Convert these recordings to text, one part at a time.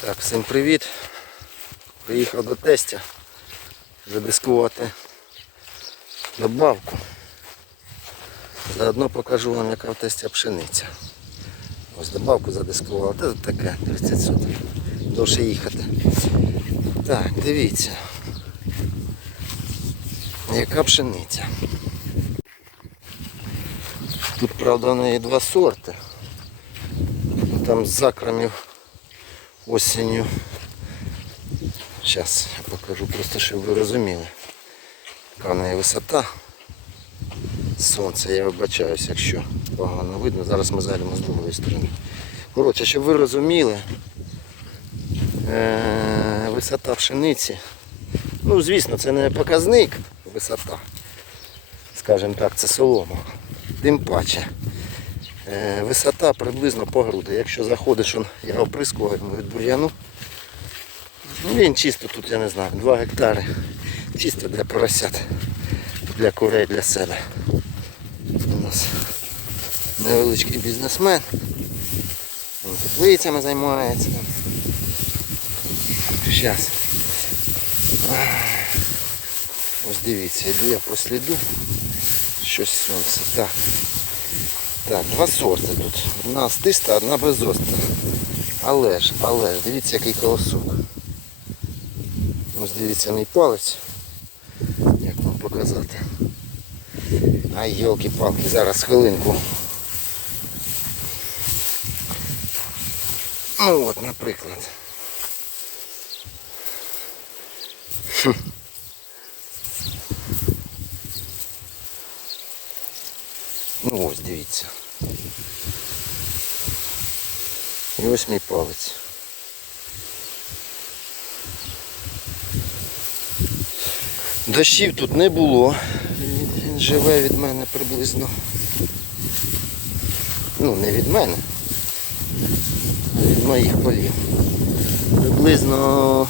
Так, всім привіт. Приїхав до тестя задискувати добавку. Заодно покажу вам, яка в тесті пшениця. Ось добавку задискував. Це таке 30 соток. Довше їхати. Так, дивіться. Яка пшениця. Тут, правда, в неї два сорти. Там з закромів осінню. Зараз я покажу просто, щоб ви розуміли. Яка в висота. Сонце, я вибачаюсь, якщо погано видно. Зараз ми зайдемо з другої сторони. Коротше, щоб ви розуміли, е- висота пшениці. Ну, звісно, це не показник висота. Скажімо так, це солома. Тим паче. Е, Висота приблизно по груди. Якщо заходиш, я оприскував від бур'яну. Ну, він чисто тут, я не знаю, 2 гектари. Чисто для поросят, для курей, для себе. У нас невеличкий бізнесмен. Він теплицями займається. Зараз. Ось дивіться, йду я по сліду. Щось сонце. Так. Так, два сорти тут. Одна остиста, одна безостра. Але ж, але ж, дивіться, який колосок. Ось дивіться мій палець. Як вам показати. Ай, йолки-палки, зараз хвилинку. Ну от, наприклад. Ну ось дивіться. І ось мій палець. Дощів тут не було. Він живе від мене приблизно. Ну, не від мене, а від моїх полів. Приблизно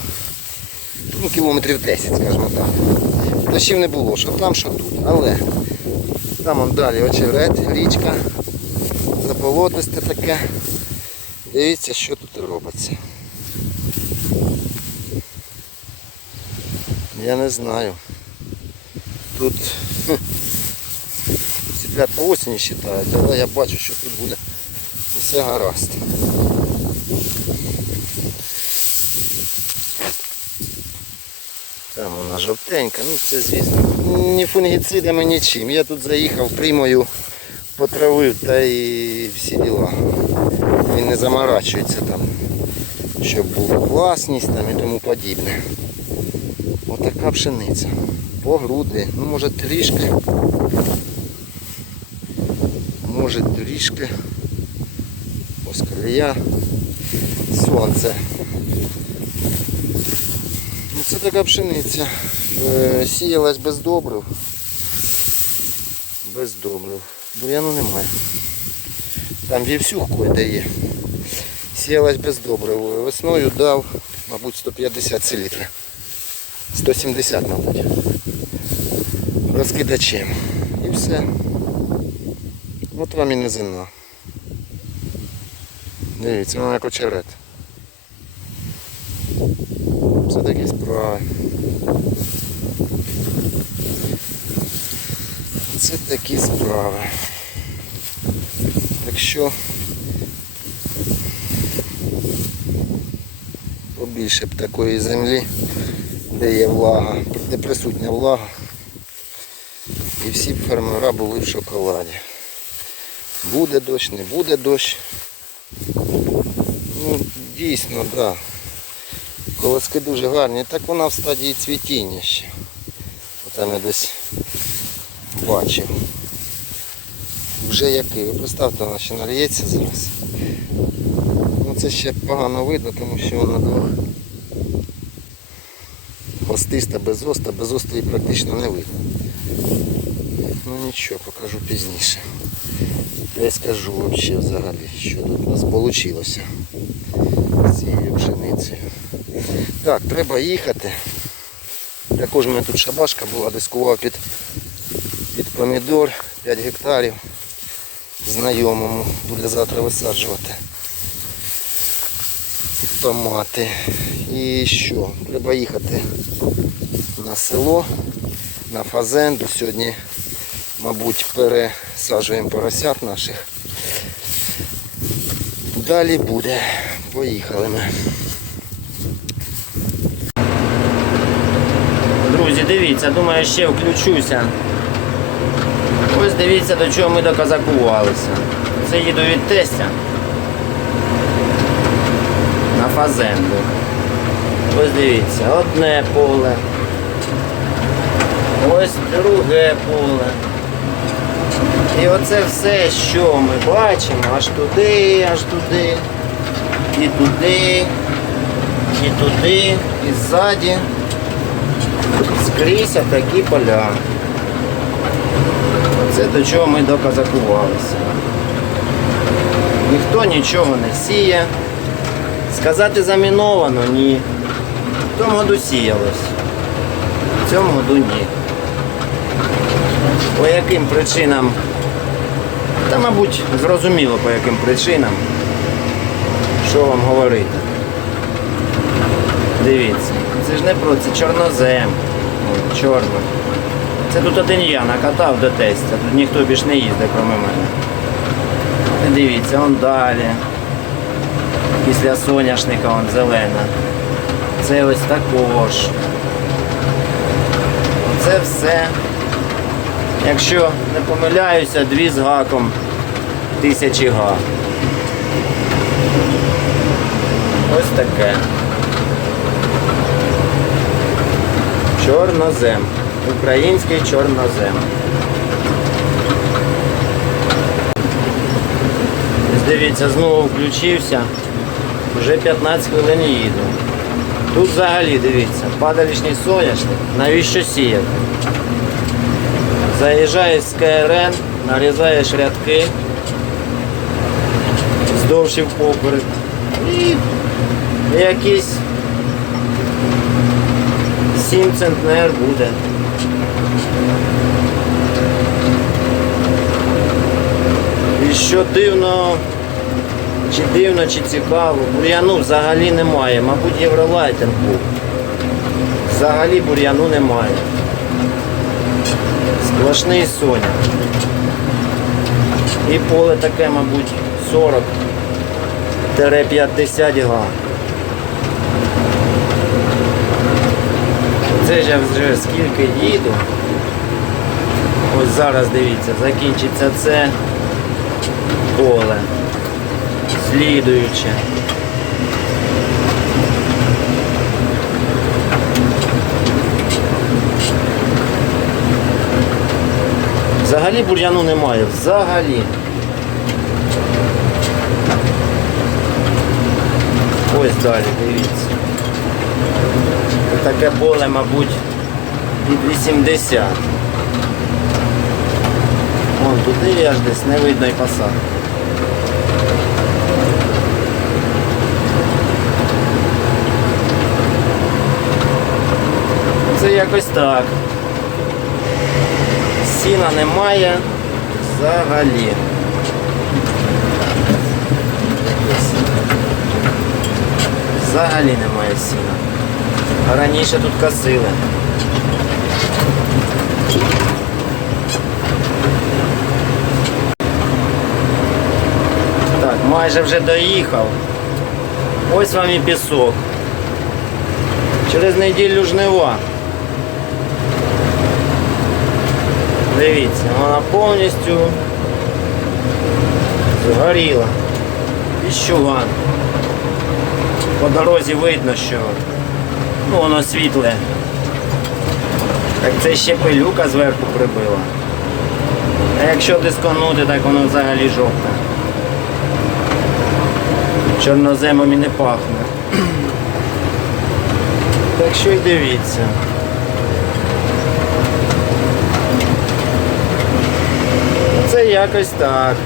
ну, кілометрів 10, скажімо так. Дощів не було, що там, що тут. Але там он далі очерет, річка, заболотисте таке. Дивіться, що тут робиться. Я не знаю. Тут хм, по осені вважають, але я бачу, що тут буде все гаразд. Там вона жовтенька, ну це звісно. Ні фунгіцидами, нічим. Я тут заїхав приймою, потравив та і всі діла. Він не заморачується там, щоб була власність там і тому подібне. Отака пшениця. По груди. Ну може трішки. Може трішки. Ось колія. Сонце. Ну, це така пшениця. Е, Сіялась без добрив. Без добрив. Бур'яну немає. Там вівсюх кой дає. Сіялась без добрив. Весною дав, мабуть, 150 селітрів. 170, мабуть. Розкидачем. І все. От вам і низина. Дивіться, вона як очерет. Це такі справи. Це такі справи. Що побільше б такої землі, де є влага, де присутня влага. І всі б фермера були в шоколаді. Буде дощ, не буде дощ. Ну, дійсно, так. Да. Колоски дуже гарні. Так вона в стадії цвітіння ще. Там я десь бачив. Вже який. Ви представте, вона ще нальється зараз. Ну це ще погано видно, тому що вона двох хвостиста, без оста, без оста її практично не видно. Ну нічого, покажу пізніше. Я скажу взагалі взагалі, що тут у нас вийшло з цією пшеницею. Так, треба їхати. Також у мене тут шабашка була, дискував під, під помідор 5 гектарів знайомому. Буде завтра висаджувати. томати. І що? Треба їхати на село, на фазенду. Сьогодні, мабуть, пересаджуємо поросят наших. Далі буде. Поїхали ми. Друзі, дивіться, думаю, ще включуся. Ось дивіться, до чого ми доказакувалися. Це їду від тестя на фазенду. Ось дивіться, одне поле. Ось друге поле. І оце все, що ми бачимо, аж туди, аж туди, і туди, і туди, і ззаді. Скрізь такі поля. Це до чого ми доказакувалися. Ніхто нічого не сіє. Сказати заміновано ні. В тому году сіялось. В цьому году ні. По яким причинам? Та, мабуть, зрозуміло по яким причинам. Що вам говорити. Дивіться, це ж не про це чорнозем. Чорно. Це тут один я накатав до тестя, тут ніхто більш не їздить, крім мене. Дивіться, он далі. Після соняшника он зелена. Це ось також. Це все. Якщо не помиляюся, дві з гаком тисячі га. Ось таке. Чорнозем. Український чорнозем. Дивіться, знову включився. Вже 15 хвилин їду. Тут взагалі дивіться, падалішній соняшник. Навіщо сіяти? Заїжджаєш з КРН, нарізаєш рядки здовж і впоперек. І якийсь 7 центнер буде. І що дивно, чи дивно, чи цікаво, бур'яну взагалі немає. Мабуть, євролайтинг був. Взагалі бур'яну немає. Сплошний соня. І поле таке, мабуть, 40-50 га. Це ж я вже скільки їду. Ось зараз дивіться, закінчиться це поле. Слідуюче. Взагалі бур'яну немає. Взагалі. Ось далі, дивіться. Таке поле, мабуть, під 80. Вон туди аж десь не видно і посад. Це якось так. Сіна немає взагалі. Взагалі немає сіна. Раніше тут косили. Так, майже вже доїхав. Ось вам і пісок. Через неділю жнива. Дивіться, вона повністю згоріла. Піщуган. По дорозі видно, що ну, воно світле. Так це ще пилюка зверху прибила. А якщо дисконути, так воно взагалі жовте. Чорноземом і не пахне. Так що й дивіться. Це якось так.